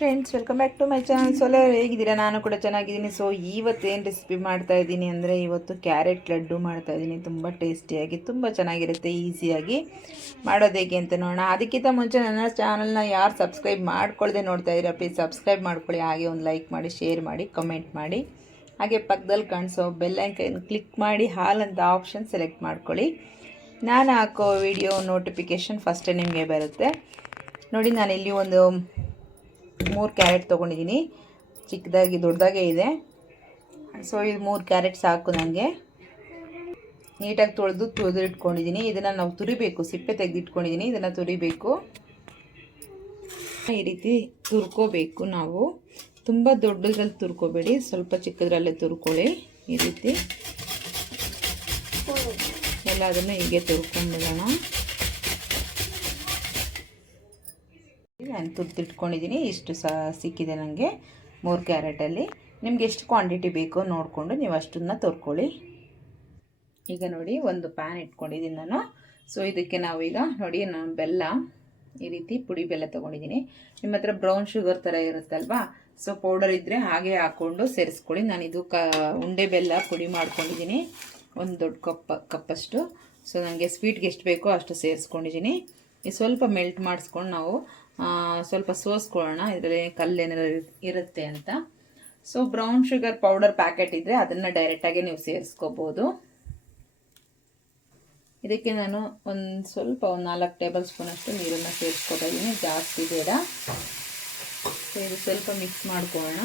Friends welcome back to my channel so ಎಲ್ಲರೂ ಹೇಗಿದ್ದೀರಾ? ನಾನು ಕೂಡ ಚೆನ್ನಾಗಿದ್ದೀನಿ. ಸೊ ಇವತ್ತೇನು ರೆಸಿಪಿ ಮಾಡ್ತಾ ಇದ್ದೀನಿ ಅಂದರೆ ಇವತ್ತು ಕ್ಯಾರೆಟ್ ಲಡ್ಡು ಮಾಡ್ತಾ ಇದ್ದೀನಿ. ತುಂಬ ಟೇಸ್ಟಿಯಾಗಿ ತುಂಬ ಚೆನ್ನಾಗಿರುತ್ತೆ ಈಸಿಯಾಗಿ ಮಾಡೋದು ಹೇಗೆ ಅಂತ ನೋಡೋಣ. ಅದಕ್ಕಿಂತ ಮುಂಚೆ ನನ್ನ ಚಾನಲ್ನ ಯಾರು ಸಬ್ಸ್ಕ್ರೈಬ್ ಮಾಡ್ಕೊಳ್ಳದೆ ನೋಡ್ತಾ ಇದ್ದೀರಾ ಪ್ಲೀಸ್ ಸಬ್ಸ್ಕ್ರೈಬ್ ಮಾಡ್ಕೊಳ್ಳಿ. ಹಾಗೆ ಒಂದು ಲೈಕ್ ಮಾಡಿ ಶೇರ್ ಮಾಡಿ ಕಮೆಂಟ್ ಮಾಡಿ. ಹಾಗೆ ಪಕ್ಕದಲ್ಲಿ ಕಾಣಿಸೋ ಬೆಲ್ಲೈಕನ್ ಕ್ಲಿಕ್ ಮಾಡಿ ಹಾಲ್ ಅಂತ ಆಪ್ಷನ್ ಸೆಲೆಕ್ಟ್ ಮಾಡ್ಕೊಳ್ಳಿ. ನಾನು ಹಾಕೋ ವಿಡಿಯೋ ನೋಟಿಫಿಕೇಷನ್ ಫಸ್ಟೇ ನಿಮಗೆ ಬರುತ್ತೆ. ನೋಡಿ, ನಾನಿಲ್ಲಿ ಒಂದು ಮೂರು ಕ್ಯಾರೆಟ್ ತೊಗೊಂಡಿದ್ದೀನಿ. ಚಿಕ್ಕದಾಗಿ ದೊಡ್ಡದಾಗೇ ಇದೆ. ಸೊ ಇದು ಮೂರು ಕ್ಯಾರೆಟ್ ಸಾಕು ನನಗೆ ನೀಟಾಗಿ ತೊಳೆದು ತುರಿದು ಇಟ್ಕೊಂಡಿದ್ದೀನಿ ಇದನ್ನು ನಾವು ತುರಿಬೇಕು. ಸಿಪ್ಪೆ ತೆಗೆದಿಟ್ಕೊಂಡಿದ್ದೀನಿ. ಇದನ್ನು ತುರಿಬೇಕು. ಈ ರೀತಿ ತುರ್ಕೋಬೇಕು ನಾವು. ತುಂಬ ದೊಡ್ಡದ್ರಲ್ಲಿ ತುರ್ಕೋಬೇಡಿ. ಸ್ವಲ್ಪ ಚಿಕ್ಕದ್ರಲ್ಲೇ ತುರ್ಕೊಳ್ಳಿ. ಈ ರೀತಿ. ಎಲ್ಲ ಅದನ್ನು ಹೀಗೆ ತುರ್ಕೊಂಡ್ಬಿಡೋಣ ನಾನು ತುರ್ತಿಟ್ಕೊಂಡಿದ್ದೀನಿ ಇಷ್ಟು ಸಹ ಸಿಕ್ಕಿದೆ ನನಗೆ ಮೂರು ಕ್ಯಾರೆಟಲ್ಲಿ. ನಿಮ್ಗೆ ಎಷ್ಟು ಕ್ವಾಂಟಿಟಿ ಬೇಕೋ ನೋಡಿಕೊಂಡು ನೀವು ಅಷ್ಟನ್ನು ತೊರ್ಕೊಳ್ಳಿ. ಈಗ ನೋಡಿ, ಒಂದು ಪ್ಯಾನ್ ಇಟ್ಕೊಂಡಿದ್ದೀನಿ ನಾನು. ಸೊ ಇದಕ್ಕೆ ನಾವೀಗ ನೋಡಿ, ನಾನು ಬೆಲ್ಲ ಈ ರೀತಿ ಪುಡಿ ಬೆಲ್ಲ ತೊಗೊಂಡಿದ್ದೀನಿ. ನಿಮ್ಮ ಹತ್ರ ಬ್ರೌನ್ ಶುಗರ್ ಥರ ಇರುತ್ತಲ್ವಾ? ಸೊ ಪೌಡರ್ ಇದ್ದರೆ ಹಾಗೆ ಹಾಕ್ಕೊಂಡು ಸೇರಿಸ್ಕೊಳ್ಳಿ. ನಾನು ಇದು ಕ ಉಂಡೆ ಬೆಲ್ಲ ಪುಡಿ ಮಾಡ್ಕೊಂಡಿದ್ದೀನಿ. ಒಂದು ದೊಡ್ಡ ಕಪ್ ಕಪ್ಪಷ್ಟು. ಸೊ ನನಗೆ ಸ್ವೀಟ್ಗೆ ಎಷ್ಟು ಬೇಕೋ ಅಷ್ಟು ಸೇರಿಸ್ಕೊಂಡಿದ್ದೀನಿ. ಈ ಸ್ವಲ್ಪ ಮೆಲ್ಟ್ ಮಾಡಿಸ್ಕೊಂಡು ನಾವು ಸ್ವಲ್ಪ ಸೋಸ್ಕೊಳ್ಳೋಣ. ಇದರಲ್ಲಿ ಕಲ್ಲೇನಾರು ಇರುತ್ತೆ ಅಂತ. So brown sugar powder packet ಇದ್ದರೆ ಅದನ್ನು ಡೈರೆಕ್ಟಾಗಿ ನೀವು ಸೇರಿಸ್ಕೋಬೋದು. ಇದಕ್ಕೆ ನಾನು ಒಂದು ಸ್ವಲ್ಪ ಒಂದು ನಾಲ್ಕು ಟೇಬಲ್ ಸ್ಪೂನಷ್ಟು ನೀರನ್ನು ಸೇರಿಸ್ಕೊತಾ ಇದ್ದೀನಿ ಜಾಸ್ತಿ ಬೇಡ. ಇದು ಸ್ವಲ್ಪ ಮಿಕ್ಸ್ ಮಾಡ್ಕೊಳ್ಳೋಣ.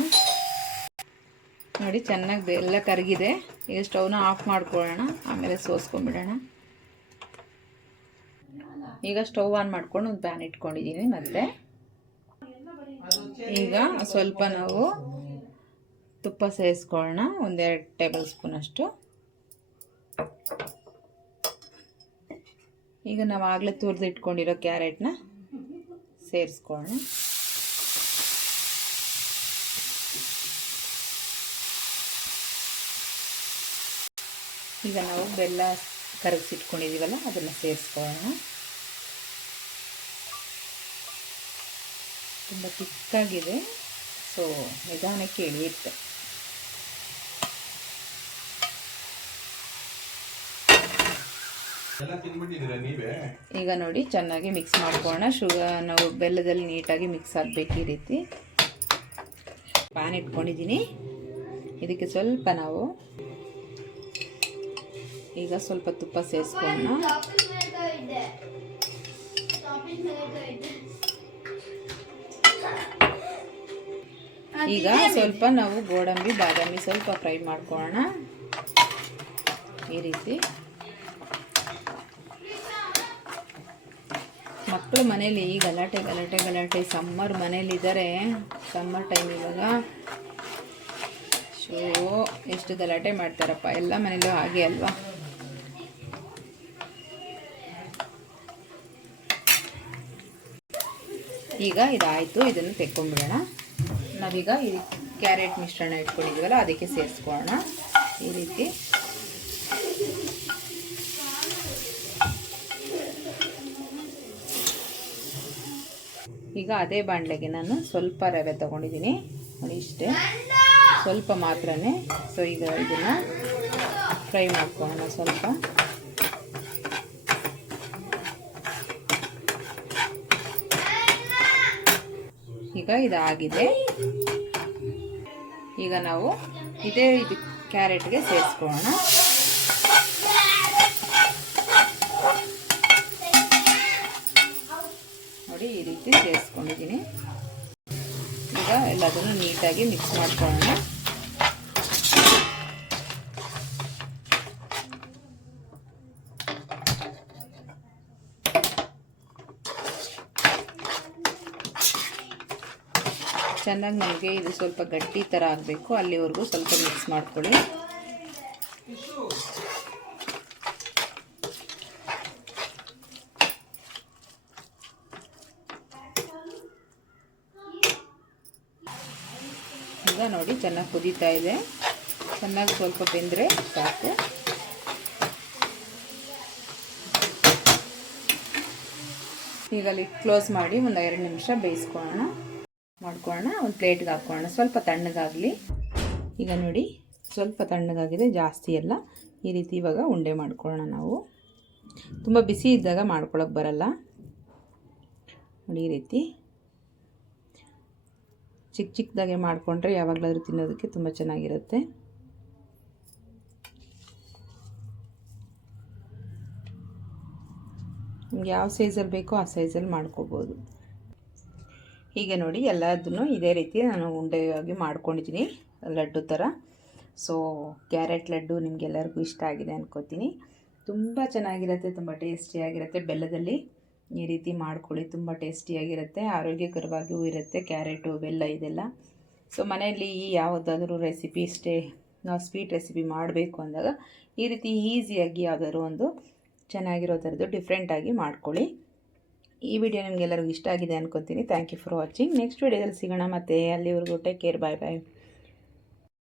ನೋಡಿ, ಚೆನ್ನಾಗಿ ಎಲ್ಲ ಕರಗಿದೆ. ಈಗ ಸ್ಟವ್ನ ಆಫ್ ಮಾಡ್ಕೊಳ್ಳೋಣ. ಆಮೇಲೆ ಸೋಸ್ಕೊಂಡ್ಬಿಡೋಣ. ಈಗ ಸ್ಟವ್ ಆನ್ ಮಾಡ್ಕೊಂಡು ಒಂದು ಪ್ಯಾನ್ ಇಟ್ಕೊಂಡಿದ್ದೀನಿ ಮತ್ತೆ. ಈಗ ಸ್ವಲ್ಪ ನಾವು ತುಪ್ಪ ಸೇರಿಸ್ಕೊಳ್ಳೋಣ, ಒಂದೆರಡು ಟೇಬಲ್ ಸ್ಪೂನ್ ಅಷ್ಟು. ಈಗ ನಾವು ಆಗಲೇ ತುರಿದು ಇಟ್ಕೊಂಡಿರೋ ಕ್ಯಾರೆಟ್ನ ಸೇರಿಸ್ಕೊಳ್ಳೋಣ. ಈಗ ನಾವು ಬೆಲ್ಲ ಕರಗಿಸಿಟ್ಕೊಂಡಿದ್ದೀವಲ್ಲ ಅದನ್ನು ಸೇರಿಸ್ಕೊಳ್ಳೋಣ. ತುಂಬ ಚಿಕ್ಕಾಗಿದೆ ಸೊ ನಿಧಾನಕ್ಕೆ ಇಳಿಯುತ್ತೆ ಈಗ ನೋಡಿ ಚೆನ್ನಾಗಿ ಮಿಕ್ಸ್ ಮಾಡ್ಕೊಳ್ಳೋಣ. ಶುಗರ್ ನಾವು ಬೆಲ್ಲದಲ್ಲಿ ನೀಟಾಗಿ ಮಿಕ್ಸ್ ಆಗಬೇಕು ಈ ರೀತಿ. ಪ್ಯಾನ್ ಇಟ್ಕೊಂಡಿದ್ದೀನಿ. ಇದಕ್ಕೆ ಸ್ವಲ್ಪ ನಾವು ಈಗ ಸ್ವಲ್ಪ ತುಪ್ಪ ಸೇರಿಸ್ಕೊಳ್ಳೋಣ. ಈಗ ಸ್ವಲ್ಪ ನಾವು ಗೋಡಂಬಿ ಬಾದಾಮಿ ಸ್ವಲ್ಪ ಫ್ರೈ ಮಾಡ್ಕೊಳ್ಳೋಣ. ಈ ರೀತಿ. ಮಕ್ಕಳು ಮನೇಲಿ ಗಲಾಟೆ ಗಲಾಟೆ ಗಲಾಟೆ ಸಮ್ಮರ್ ಮನೇಲಿದ್ದಾರೆ. ಸಮ್ಮರ್ ಟೈಮ್ ಇವಾಗ. ಶೋ ಎಷ್ಟು ಗಲಾಟೆ ಮಾಡ್ತಾರಪ್ಪ. ಎಲ್ಲ ಮನೇಲೂ ಹಾಗೆ ಅಲ್ವಾ? ಈಗ ಇದಾಯಿತು. ಇದನ್ನು ತೆಕ್ಕೊಂಡ್ಬಿಡೋಣ. ನಾವೀಗ ಈ ಕ್ಯಾರೆಟ್ ಮಿಶ್ರಣ ಇಟ್ಕೊಂಡಿದ್ದೀವಲ್ಲ, ಅದಕ್ಕೆ ಸೇರಿಸ್ಕೊಳ್ಳೋಣ. ಈ ರೀತಿ. ಈಗ ಅದೇ ಬಾಣಲೆಗೆ ನಾನು ಸ್ವಲ್ಪ ರವೆ ತಗೊಂಡಿದ್ದೀನಿ. ನೋಡಿ ಇಷ್ಟೇ. ಸ್ವಲ್ಪ ಮಾತ್ರನೇ. ಸೊ ಈಗ ಇದನ್ನು ಫ್ರೈ ಮಾಡ್ಕೊಳ್ಳೋಣ ಸ್ವಲ್ಪ. ಈಗ ಇದಾಗಿದೆ. ಈಗ ನಾವು ಇದೇ ಇದು ಕ್ಯಾರೆಟ್ಗೆ ಸೇರಿಸ್ಕೊಳ್ಳೋಣ. ನೋಡಿ ಈ ರೀತಿ ಸೇರಿಸ್ಕೊಂಡಿದ್ದೀನಿ. ಈಗ ಎಲ್ಲದನ್ನು ನೀಟಾಗಿ ಮಿಕ್ಸ್ ಮಾಡ್ಕೊಳ್ಳೋಣ. ಚೆನ್ನಾಗಿ ನಮಗೆ ಇದು ಸ್ವಲ್ಪ ಗಟ್ಟಿ ಥರ ಆಗಬೇಕು. ಅಲ್ಲಿವರೆಗೂ ಸ್ವಲ್ಪ ಮಿಕ್ಸ್ ಮಾಡ್ಕೊಳ್ಳಿ. ಈಗ ನೋಡಿ ಚೆನ್ನಾಗಿ ಕುದೀತಾ ಇದೆ. ಚೆನ್ನಾಗಿ ಸ್ವಲ್ಪ ಬೆಂದರೆ ಸಾಕು. ಈಗ ಅಲ್ಲಿ ಕ್ಲೋಸ್ ಮಾಡಿ ಒಂದು ಎರಡು ನಿಮಿಷ ಬೇಯಿಸ್ಕೊಳ್ಳೋಣ. ಮಾಡ್ಕೊಳ್ಳೋಣ, ಒಂದು ಪ್ಲೇಟ್ಗೆ ಹಾಕ್ಕೊಳ್ಳೋಣ ಸ್ವಲ್ಪ ತಣ್ಣಗಾಗಲಿ. ಈಗ ನೋಡಿ, ಸ್ವಲ್ಪ ತಣ್ಣಗಾಗಿದೆ, ಜಾಸ್ತಿ ಎಲ್ಲ ಈ ರೀತಿ ಇವಾಗ ಉಂಡೆ ಮಾಡ್ಕೊಳ್ಳೋಣ ನಾವು. ತುಂಬ ಬಿಸಿ ಇದ್ದಾಗ ಮಾಡ್ಕೊಳ್ಳೋಕೆ ಬರಲ್ಲ. ನೋಡಿ ಈ ರೀತಿ. ಚಿಕ್ಕ ಚಿಕ್ಕದಾಗೆ ಮಾಡಿಕೊಂಡ್ರೆ ಯಾವಾಗಲಾದ್ರೂ ತಿನ್ನೋದಕ್ಕೆ ತುಂಬ ಚೆನ್ನಾಗಿರುತ್ತೆ. ನಿಮ್ಗೆ ಯಾವ ಸೈಜಲ್ಲಿ ಬೇಕೋ ಆ ಸೈಜಲ್ಲಿ ಮಾಡ್ಕೋಬೋದು. ಹೀಗೆ ನೋಡಿ ಎಲ್ಲದನ್ನು ಇದೇ ರೀತಿ ನಾನು ಉಂಡೆಯಾಗಿ ಮಾಡ್ಕೊಂಡಿದ್ದೀನಿ ಲಡ್ಡು ಥರ. ಸೊ ಕ್ಯಾರೆಟ್ ಲಡ್ಡು ನಿಮಗೆಲ್ಲರಿಗೂ ಇಷ್ಟ ಆಗಿದೆ ಅನ್ಕೋತೀನಿ. ತುಂಬ ಚೆನ್ನಾಗಿರುತ್ತೆ, ತುಂಬ ಟೇಸ್ಟಿಯಾಗಿರುತ್ತೆ ಬೆಲ್ಲದಲ್ಲಿ ಈ ರೀತಿ ಮಾಡ್ಕೊಳ್ಳಿ, ತುಂಬ ಟೇಸ್ಟಿಯಾಗಿರುತ್ತೆ ಆರೋಗ್ಯಕರವಾಗಿಯೂ ಇರುತ್ತೆ. ಕ್ಯಾರೆಟು, ಬೆಲ್ಲ ಇದೆಲ್ಲ. ಸೊ ಮನೆಯಲ್ಲಿ ಈ ಯಾವುದಾದ್ರೂ ರೆಸಿಪಿ ಇಷ್ಟೇ, ನಾವು ಸ್ವೀಟ್ ರೆಸಿಪಿ ಮಾಡಬೇಕು ಅಂದಾಗ ಈ ರೀತಿ ಈಸಿಯಾಗಿ ಯಾವುದಾದ್ರು ಒಂದು ಚೆನ್ನಾಗಿರೋ ಥರದ್ದು ಡಿಫ್ರೆಂಟಾಗಿ ಮಾಡ್ಕೊಳ್ಳಿ. ಈ ವಿಡಿಯೋ ನಿಮಗೆಲ್ಲರಿಗೂ ಇಷ್ಟ ಆಗಿದೆ ಅನ್ಕೊತೀನಿ. Thank you for watching next ವಿಡಿಯೋದಲ್ಲಿ ಸಿಗೋಣ ಮತ್ತೆ ಅಲ್ಲಿವರೆಗೂ ಟೇಕ್ ಕೇರ್ ಬಾಯ್ ಬಾಯ್